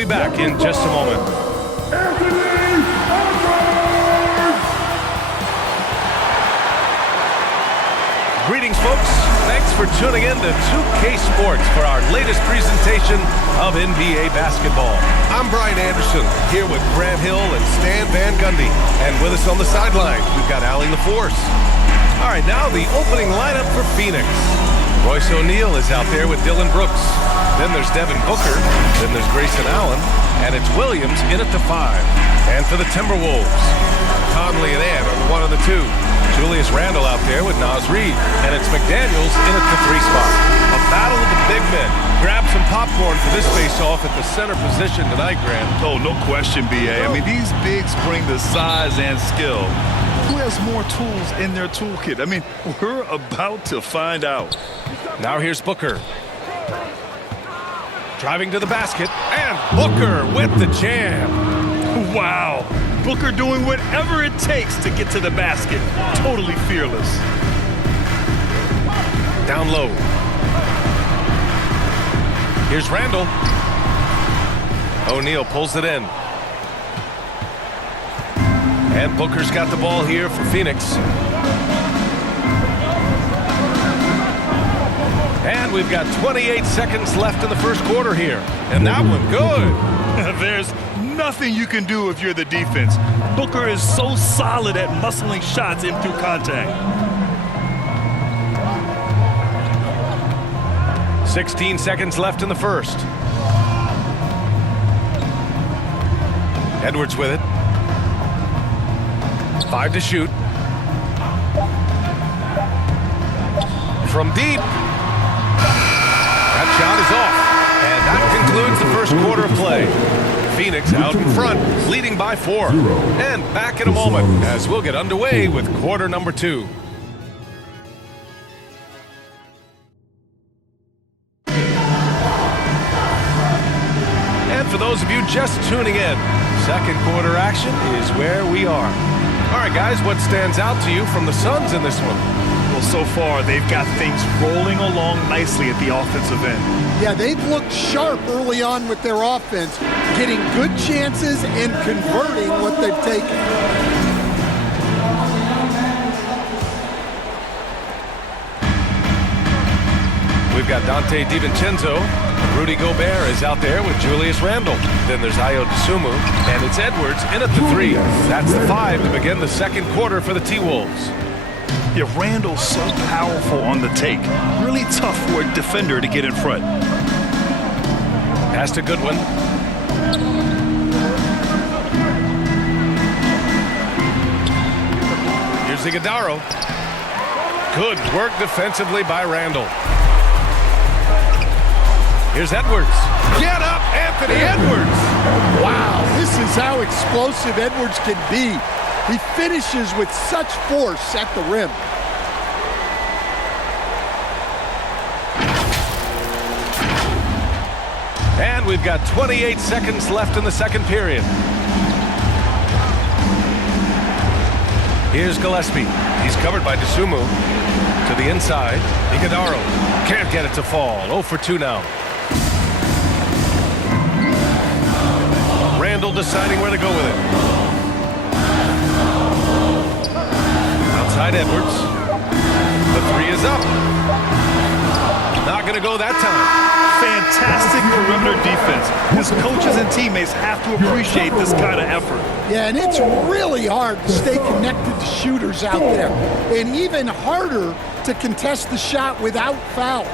be back in just a moment. Greetings, folks. Thanks for tuning in to 2K Sports for our latest presentation of NBA basketball. I'm Brian Anderson, here with Grant Hill and Stan Van Gundy. And with us on the sidelines, we've got Allie LaForce. All right, now the opening lineup for Phoenix. Royce O'Neal is out there with Dylan Brooks. Then there's Devin Booker. Then there's Grayson Allen. And it's Williams in at the 5. And for the Timberwolves, Conley and Ant are the 1 and the 2. Julius Randle out there with Naz Reid. And it's McDaniels in at the 3 spot. A battle of the big men. Grab some popcorn for this face-off at the center position tonight, Grant. Oh, no question, B.A. I mean, these bigs bring the size and skill. Who has more tools in their toolkit? I mean, we're about to find out. Now here's Booker. Driving to the basket, and Booker with the jam. Wow. Booker doing whatever it takes to get to the basket. Totally fearless. Down low. Here's Randle. O'Neal pulls it in. And Booker's got the ball here for Phoenix. And we've got 28 seconds left in the first quarter here. And that one good. There's nothing you can do if you're the defense. Booker is so solid at muscling shots in through contact. 16 seconds left in the first. Edwards with it. 5 to shoot. From deep. That shot is off. And that concludes the first quarter of play. Phoenix out in front, leading by 4. And back in a moment as we'll get underway with quarter number 2. And for those of you just tuning in, second quarter action is where we are. All right, guys, what stands out to you from the Suns in this one? Well, so far, they've got things rolling along nicely at the offensive end. Yeah, they've looked sharp early on with their offense, getting good chances and converting what they've taken. We've got Dante DiVincenzo. Rudy Gobert is out there with Julius Randle. Then there's Ayo Dosunmu, and it's Edwards in at the 3. That's the 5 to begin the second quarter for the T-Wolves. Yeah, Randle's so powerful on the take. Really tough for a defender to get in front. Pass to Goodwin. Here's Iguodala. Good work defensively by Randle. Here's Edwards. Get up, Anthony Edwards! Wow, this is how explosive Edwards can be. He finishes with such force at the rim. And we've got 28 seconds left in the second period. Here's Gillespie. He's covered by Dosunmu. To the inside. Iguodala can't get it to fall. 0 for 2 now. Randle deciding where to go with it. Outside Edwards. The 3 is up. Not going to go that time. Fantastic perimeter defense. His coaches and teammates have to appreciate this kind of effort. Yeah, and it's really hard to stay connected to shooters out there. And even harder to contest the shot without foul.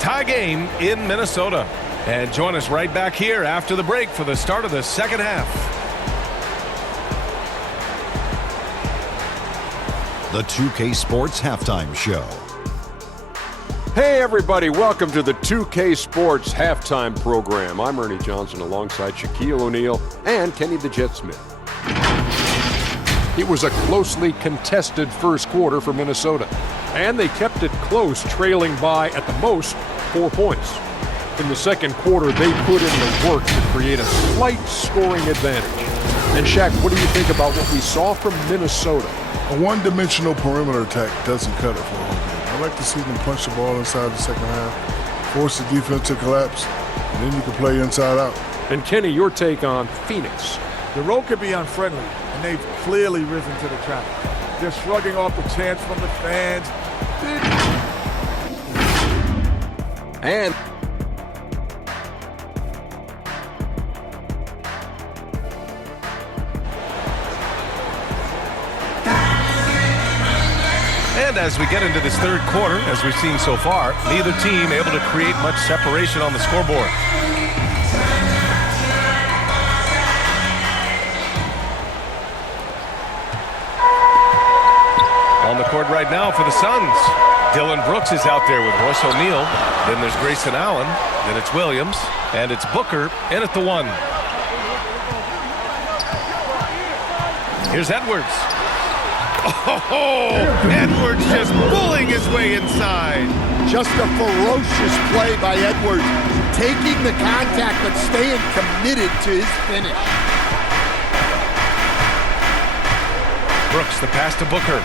Tie game in Minnesota. And join us right back here after the break for the start of the second half. The 2K Sports Halftime Show. Hey everybody, welcome to the 2K Sports Halftime Program. I'm Ernie Johnson alongside Shaquille O'Neal and Kenny the Jet Smith. It was a closely contested first quarter for Minnesota, and they kept it close, trailing by at the most 4 points. In the second quarter, they put in the work to create a slight scoring advantage. And Shaq, what do you think about what we saw from Minnesota? A one-dimensional perimeter attack doesn't cut it for a whole game. I like to see them punch the ball inside the second half, force the defense to collapse, and then you can play inside out. And Kenny, your take on Phoenix? The road could be unfriendly, and they've clearly risen to the challenge. They're shrugging off the chants from the fans. And as we get into this third quarter, as we've seen so far, neither team able to create much separation on the scoreboard. On the court right now for the Suns, Dylan Brooks is out there with Royce O'Neal. Then there's Grayson Allen. Then it's Williams. And it's Booker in at the 1. Here's Edwards. Oh, Edwards just pulling his way inside. Just a ferocious play by Edwards, taking the contact but staying committed to his finish. Brooks, the pass to Booker.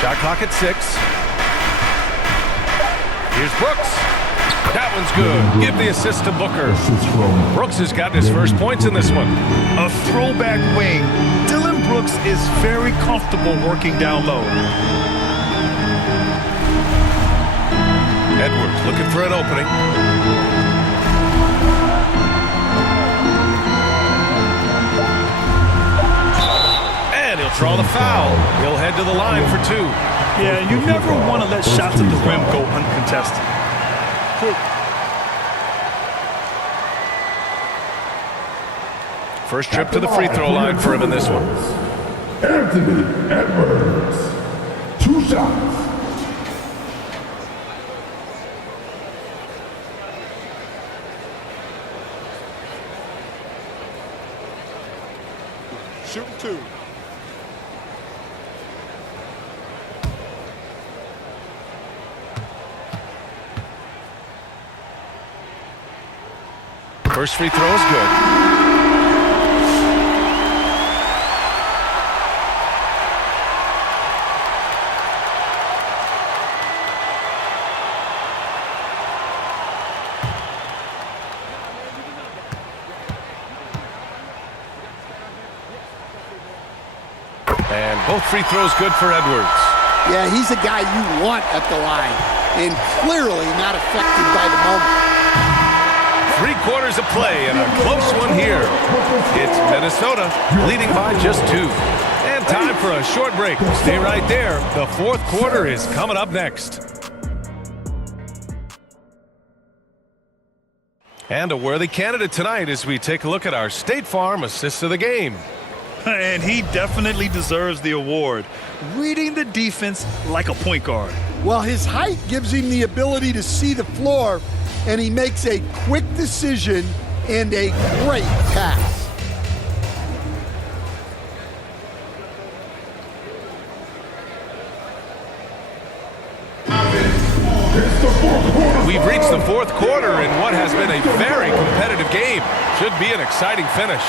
Shot clock at 6. Here's Brooks. That one's good. Give the assist to Booker. Brooks has gotten his first points in this one. A throwback wing. Dylan Brooks is very comfortable working down low. Edwards looking for an opening. And he'll draw the foul. He'll head to the line for 2. Yeah, you never want to let shots at the rim go uncontested. First trip to the free throw line for him in this one. Anthony Edwards. 2 shots. Shoot 2. First free throw is good. And both free throws good for Edwards. Yeah, he's a guy you want at the line, and clearly not affected by the moment. 3 quarters of play and a close one here. It's Minnesota leading by just 2. And time for a short break. Stay right there. The fourth quarter is coming up next. And a worthy candidate tonight as we take a look at our State Farm Assist of the Game. And he definitely deserves the award. Reading the defense like a point guard. Well, his height gives him the ability to see the floor, and he makes a quick decision and a great pass. We've reached the fourth quarter in what has been a very competitive game. Should be an exciting finish.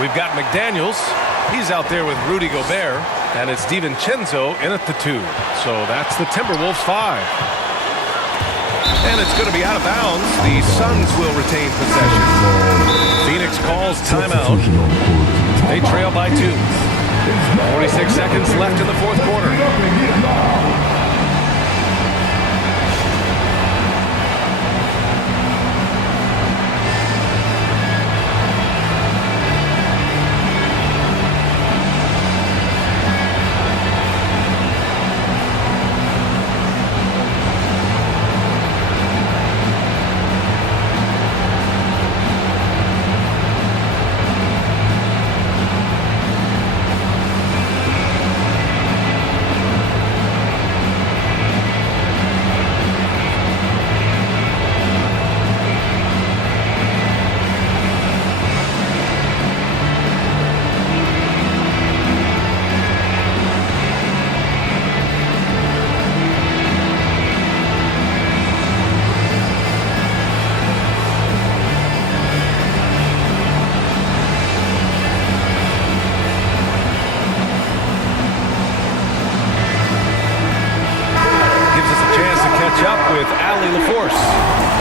We've got McDaniels. He's out there with Rudy Gobert. And it's DiVincenzo in at the 2. So that's the Timberwolves 5. And it's going to be out of bounds. The Suns will retain possession. Phoenix calls timeout. They trail by 2. 46 seconds left in the fourth quarter. course.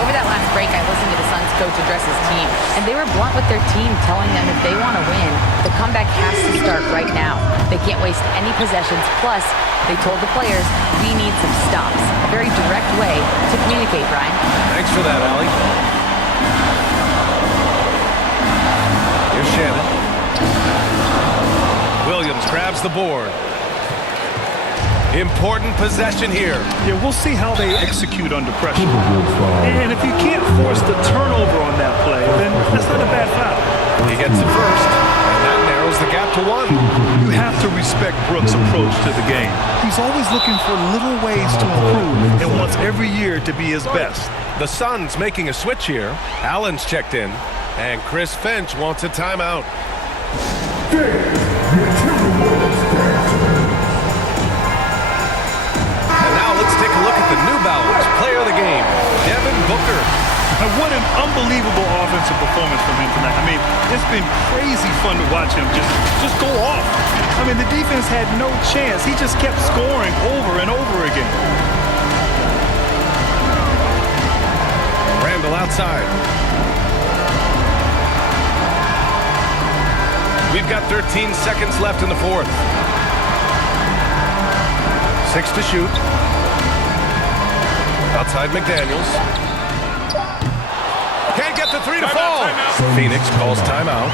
Over that last break, I listened to the Suns coach address his team, and they were blunt with their team, telling them if they want to win, the comeback has to start right now. They can't waste any possessions. Plus, they told the players, we need some stops. A very direct way to communicate, Brian. Thanks for that, Allie. Here's Shannon. Williams grabs the board. Important possession here. Yeah, we'll see how they execute under pressure. And if you can't force the turnover on that play, then that's not a bad foul. He gets it first, and that narrows the gap to 1. You have to respect Brooks' approach to the game. He's always looking for little ways to improve and wants every year to be his best. The Suns making a switch here. Allen's checked in, and Chris Finch wants a timeout. Let's take a look at the New Balance player of the game, Devin Booker. And what an unbelievable offensive performance from him tonight. I mean, it's been crazy fun to watch him just go off. I mean, the defense had no chance. He just kept scoring over and over again. Randall outside. We've got 13 seconds left in the fourth. 6 to shoot. Outside McDaniels. Can't get the 3 to fall. Phoenix calls timeout.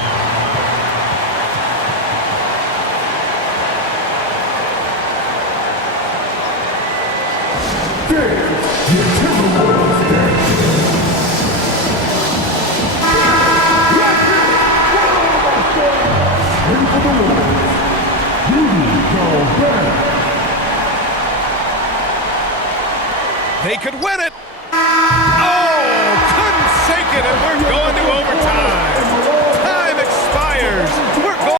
They could win it.